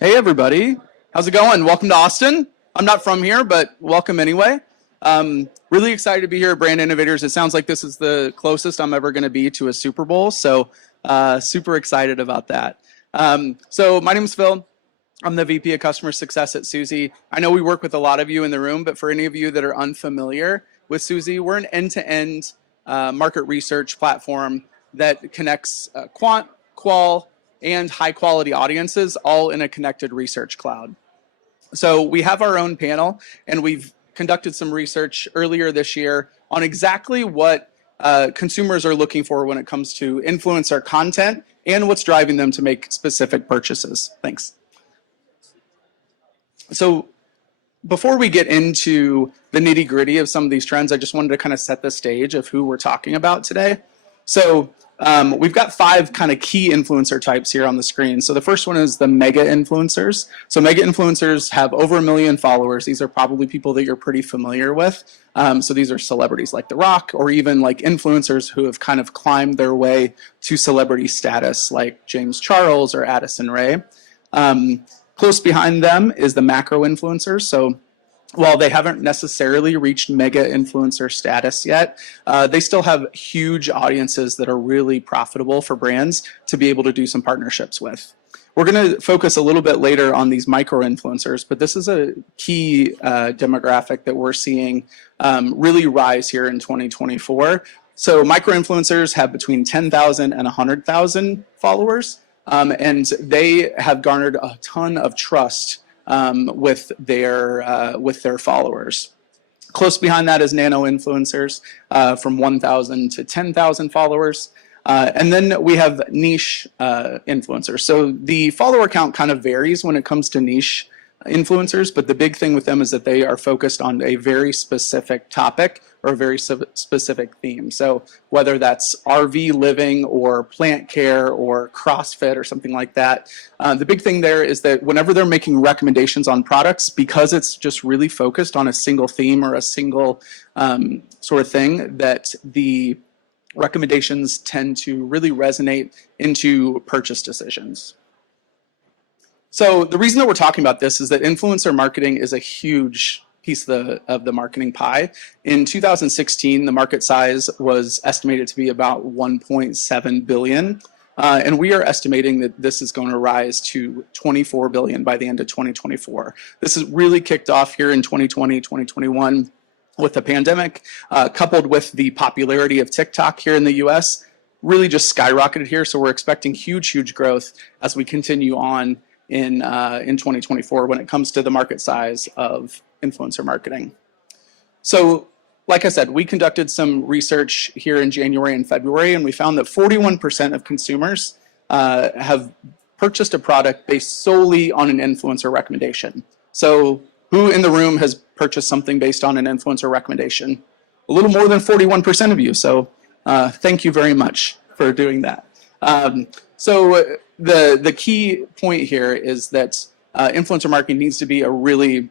Hey everybody, how's it going? Welcome to Austin. I'm not from here, but welcome anyway. Really excited to be here at Brand Innovators. It sounds like this is the closest I'm ever going to be to a Super Bowl, so super excited about that. So my name is Phil. I'm the VP of Customer Success at Suzy. I know we work with a lot of you in the room, but for any of you that are unfamiliar with Suzy, we're an end-to-end market research platform that connects quant, qual, and high quality audiences all in a connected research cloud. So we have our own panel, and we've conducted some research earlier this year on exactly what consumers are looking for when it comes to influencer content and what's driving them to make specific purchases. Thanks. So before we get into the nitty gritty of some of these trends, I just wanted to kind of set the stage of who we're talking about today. So we've got 5 kind of key influencer types here on the screen. So the first one is the mega influencers. So mega influencers have over 1 million followers. These are probably people that you're pretty familiar with. So these are celebrities like The Rock, or even like influencers who have kind of climbed their way to celebrity status, like James Charles or Addison Rae. Close behind them is the macro influencers. So while they haven't necessarily reached mega influencer status yet, they still have huge audiences that are really profitable for brands to be able to do some partnerships with. We're going to focus a little bit later on these micro influencers, but this is a key demographic that we're seeing really rise here in 2024. So micro influencers have between 10,000 and 100,000 followers, and they have garnered a ton of trust with their followers. Close behind that is nano influencers from 1,000 to 10,000 followers. And then we have niche influencers. So the follower count kind of varies when it comes to niche influencers, but the big thing with them is that they are focused on a very specific topic or a very specific theme. So whether that's RV living or plant care or CrossFit or something like that, the big thing there is that whenever they're making recommendations on products, because it's just really focused on a single theme or a single sort of thing, that the recommendations tend to really resonate into purchase decisions. So the reason that we're talking about this is that influencer marketing is a huge piece of the marketing pie. In 2016, the market size was estimated to be about 1.7 billion. And we are estimating that this is going to rise to 24 billion by the end of 2024. This is really kicked off here in 2020, 2021 with the pandemic, coupled with the popularity of TikTok here in the US, really just skyrocketed here. So we're expecting huge growth as we continue on in 2024 when it comes to the market size of influencer marketing. So like I said, we conducted some research here in January and February, and we found that 41% of consumers have purchased a product based solely on an influencer recommendation. So who in the room has purchased something based on an influencer recommendation? A little more than 41% of you, so thank you very much for doing that. So the key point here is that influencer marketing needs to be a really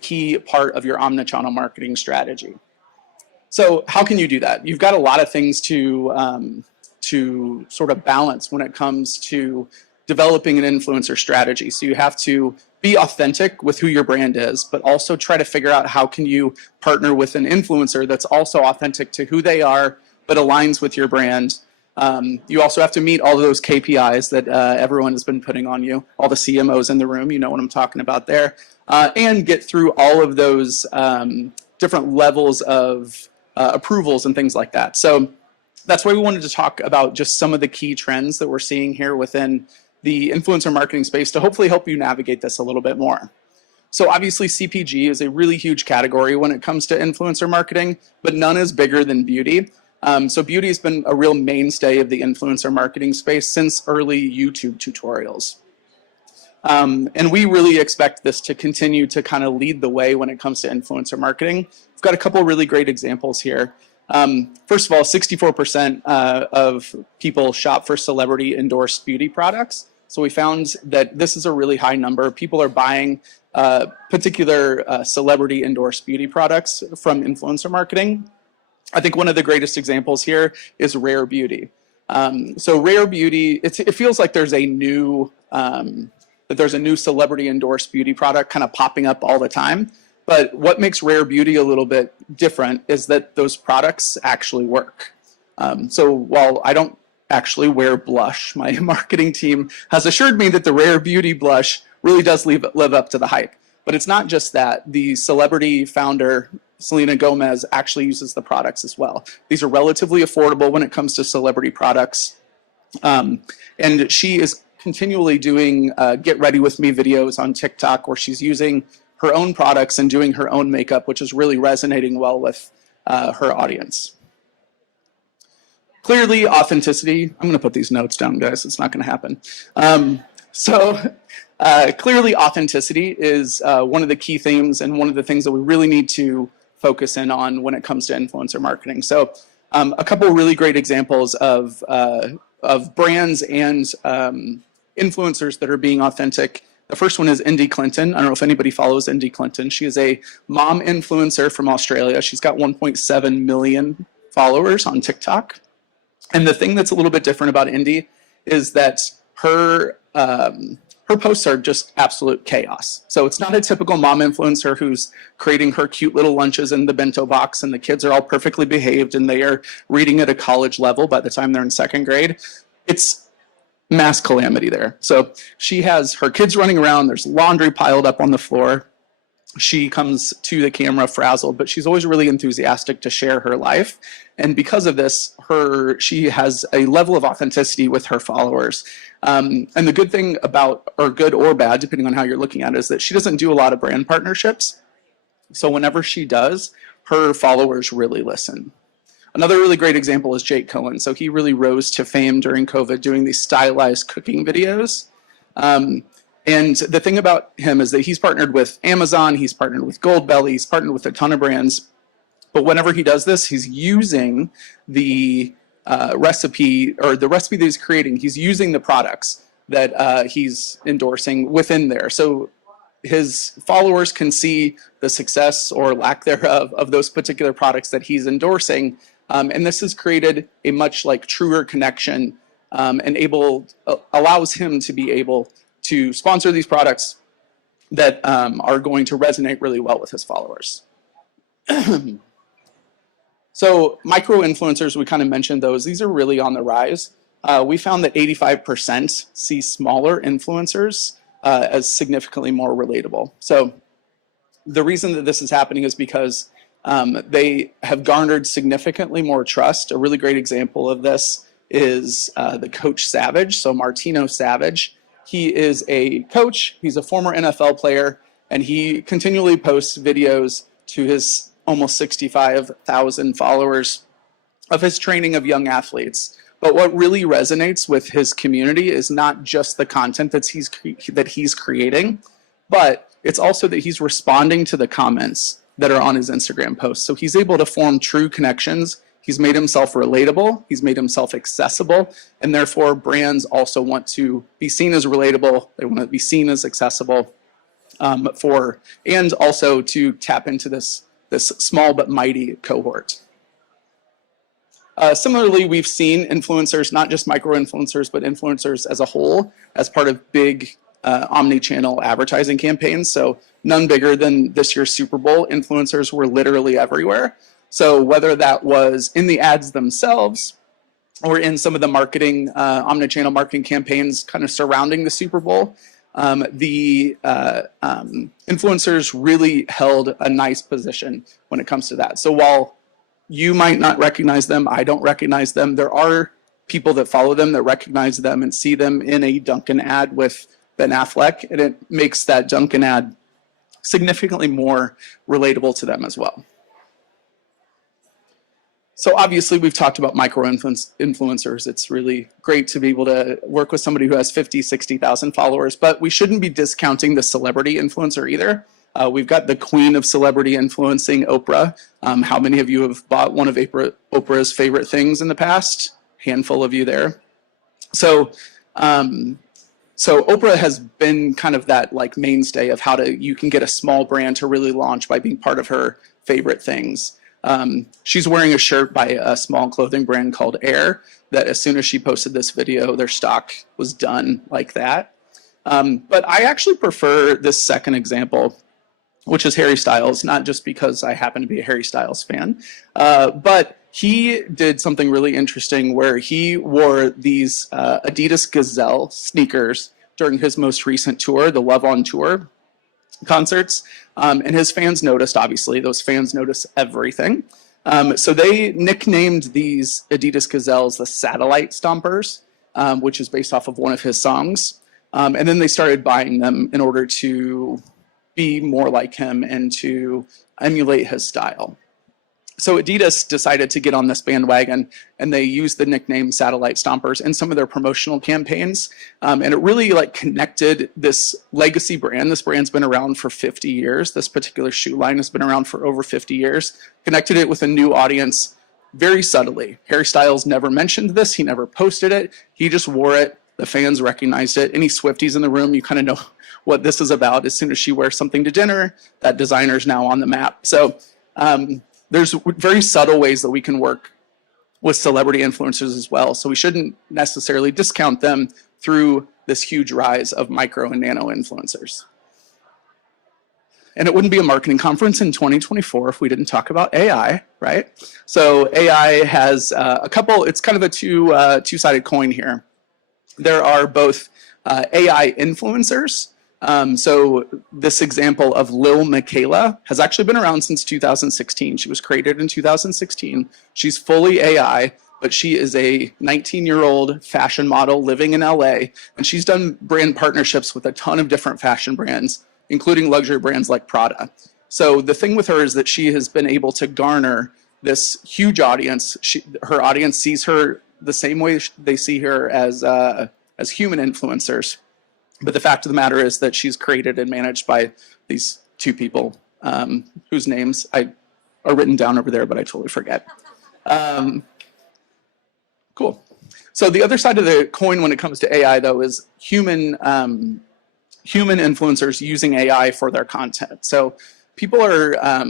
key part of your omnichannel marketing strategy. So how can you do that? You've got a lot of things to sort of balance when it comes to developing an influencer strategy. So you have to be authentic with who your brand is, but also try to figure out how can you partner with an influencer that's also authentic to who they are, but aligns with your brand. You also have to meet all of those KPIs that everyone has been putting on you, all the CMOs in the room, you know what I'm talking about there, and get through all of those different levels of approvals and things like that. So that's why we wanted to talk about just some of the key trends that we're seeing here within the influencer marketing space to hopefully help you navigate this a little bit more. So obviously CPG is a really huge category when it comes to influencer marketing, but none is bigger than beauty. So beauty has been a real mainstay of the influencer marketing space since early YouTube tutorials. And we really expect this to continue to kind of lead the way when it comes to influencer marketing. We've got a couple really great examples here. First of all, 64% of people shop for celebrity endorsed beauty products. So we found that this is a really high number. People are buying particular celebrity endorsed beauty products from influencer marketing. I think one of the greatest examples here is Rare Beauty. So Rare Beauty, it feels like there's a new that there's a new celebrity endorsed beauty product kind of popping up all the time. But what makes Rare Beauty a little bit different is that those products actually work. So while I don't actually wear blush, my marketing team has assured me that the Rare Beauty blush really does live up to the hype. But it's not just that. The celebrity founder, Selena Gomez, actually uses the products as well. These are relatively affordable when it comes to celebrity products. And she is continually doing get ready with me videos on TikTok where she's using her own products and doing her own makeup, which is really resonating well with her audience. Clearly, authenticity. I'm going to put these notes down, guys. It's not going to happen. Clearly, authenticity is one of the key themes and one of the things that we really need to focus in on when it comes to influencer marketing. So a couple of really great examples of brands and influencers that are being authentic. The first one is Indy Clinton. I don't know if anybody follows Indy Clinton. She is a mom influencer from Australia. She's got 1.7 million followers on TikTok. And the thing that's a little bit different about Indy is that her posts are just absolute chaos. So it's not a typical mom influencer who's creating her cute little lunches in the bento box and the kids are all perfectly behaved and they are reading at a college level by the time they're in second grade. It's mass calamity there. So she has her kids running around, there's laundry piled up on the floor. She comes to the camera frazzled, but she's always really enthusiastic to share her life. And because of this, she has a level of authenticity with her followers. And the good thing about, or good or bad, depending on how you're looking at it, is that she doesn't do a lot of brand partnerships. So whenever she does, her followers really listen. Another really great example is Jake Cohen. So he really rose to fame during COVID doing these stylized cooking videos. And the thing about him is that he's partnered with Amazon, he's partnered with Goldbelly, he's partnered with a ton of brands. But whenever he does this, he's using the recipe, or the recipe that he's creating, he's using the products that he's endorsing within there. So his followers can see the success or lack thereof of those particular products that he's endorsing. And this has created a much truer connection and allows him to be able to sponsor these products that are going to resonate really well with his followers. So micro-influencers, we kind of mentioned those. These are really on the rise. We found that 85% see smaller influencers as significantly more relatable. So the reason that this is happening is because they have garnered significantly more trust. A really great example of this is the Coach Savage, so Martino Savage. He is a coach, he's a former NFL player, and he continually posts videos to his almost 65,000 followers of his training of young athletes. But what really resonates with his community is not just the content that he's creating, but it's also that he's responding to the comments that are on his Instagram posts. So he's able to form true connections. He's made himself relatable, he's made himself accessible, and therefore brands also want to be seen as relatable, they want to be seen as accessible, and also to tap into this small but mighty cohort. Similarly, we've seen influencers, not just micro-influencers, but influencers as a whole, as part of big omni-channel advertising campaigns. So none bigger than this year's Super Bowl. Influencers were literally everywhere. So whether that was in the ads themselves or in some of the marketing, omni-channel marketing campaigns kind of surrounding the Super Bowl, the influencers really held a nice position when it comes to that. So while you might not recognize them, I don't recognize them, there are people that follow them that recognize them and see them in a Dunkin' ad with Ben Affleck, and it makes that Dunkin' ad significantly more relatable to them as well. So obviously we've talked about micro-influencers. It's really great to be able to work with somebody who has 50, 60,000 followers, but we shouldn't be discounting the celebrity influencer either. We've got the queen of celebrity influencing, Oprah. How many of you have bought one of Oprah's favorite things in the past? Handful of you there. So Oprah has been kind of that mainstay of how you can get a small brand to really launch by being part of her favorite things. She's wearing a shirt by a small clothing brand called Air that as soon as she posted this video, their stock was done like that. But I actually prefer this second example, which is Harry Styles, not just because I happen to be a Harry Styles fan, but he did something really interesting where he wore these Adidas Gazelle sneakers during his most recent tour, the Love on Tour concerts. And his fans noticed, obviously, those fans notice everything. So they nicknamed these Adidas Gazelles the Satellite Stompers, which is based off of one of his songs. And then they started buying them in order to be more like him and to emulate his style. So Adidas decided to get on this bandwagon, and they used the nickname Satellite Stompers in some of their promotional campaigns. And it really connected this legacy brand. This brand's been around for 50 years. This particular shoe line has been around for over 50 years. Connected it with a new audience very subtly. Harry Styles never mentioned this. He never posted it. He just wore it. The fans recognized it. Any Swifties in the room, you kind of know what this is about. As soon as she wears something to dinner, that designer's now on the map. So there's very subtle ways that we can work with celebrity influencers as well. So we shouldn't necessarily discount them through this huge rise of micro and nano influencers. And it wouldn't be a marketing conference in 2024 if we didn't talk about AI, right? So AI has a couple, it's kind of a two-sided coin here. There are both AI influencers. So this example of Lil Miquela has actually been around since 2016. She was created in 2016. She's fully AI, but she is a 19-year-old fashion model living in LA, and she's done brand partnerships with a ton of different fashion brands, including luxury brands like Prada. So the thing with her is that she has been able to garner this huge audience. Her audience sees her the same way they see her as human influencers. But the fact of the matter is that she's created and managed by these two people whose names are written down over there, but I totally forget. Cool. So the other side of the coin when it comes to AI, though, is human influencers using AI for their content. So people are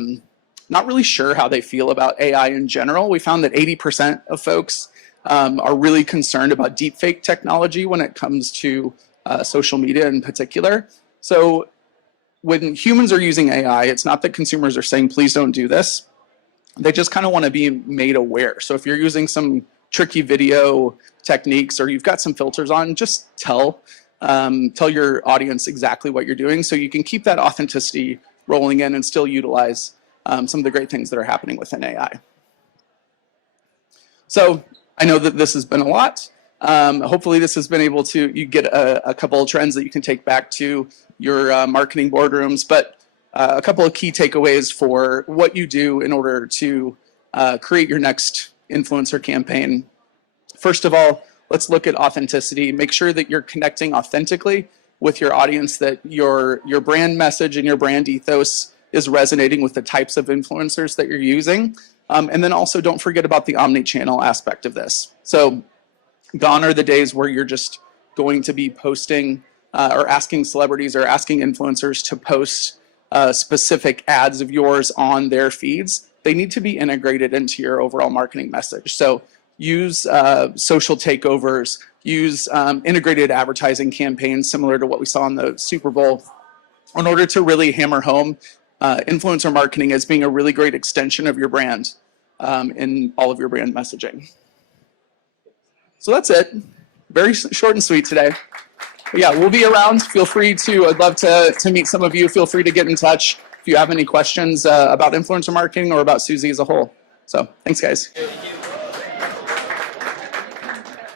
not really sure how they feel about AI in general. We found that 80% of folks are really concerned about deepfake technology when it comes to social media in particular. So when humans are using AI, it's not that consumers are saying, please don't do this. They just kind of want to be made aware. So if you're using some tricky video techniques or you've got some filters on, just tell your audience exactly what you're doing so you can keep that authenticity rolling in and still utilize some of the great things that are happening within AI. So I know that this has been a lot. Hopefully this has been able to, you get a couple of trends that you can take back to your marketing boardrooms, but a couple of key takeaways for what you do in order to create your next influencer campaign. First of all, let's look at authenticity. Make sure that you're connecting authentically with your audience, that your brand message and your brand ethos is resonating with the types of influencers that you're using. And then also don't forget about the omni-channel aspect of this. So gone are the days where you're just going to be posting or asking celebrities or asking influencers to post specific ads of yours on their feeds. They need to be integrated into your overall marketing message. So use social takeovers, use integrated advertising campaigns similar to what we saw in the Super Bowl in order to really hammer home influencer marketing as being a really great extension of your brand in all of your brand messaging. So that's it. Very short and sweet today. But yeah, we'll be around. Feel free to, I'd love to meet some of you. Feel free to get in touch if you have any questions about influencer marketing or about Suzy as a whole. So thanks, guys.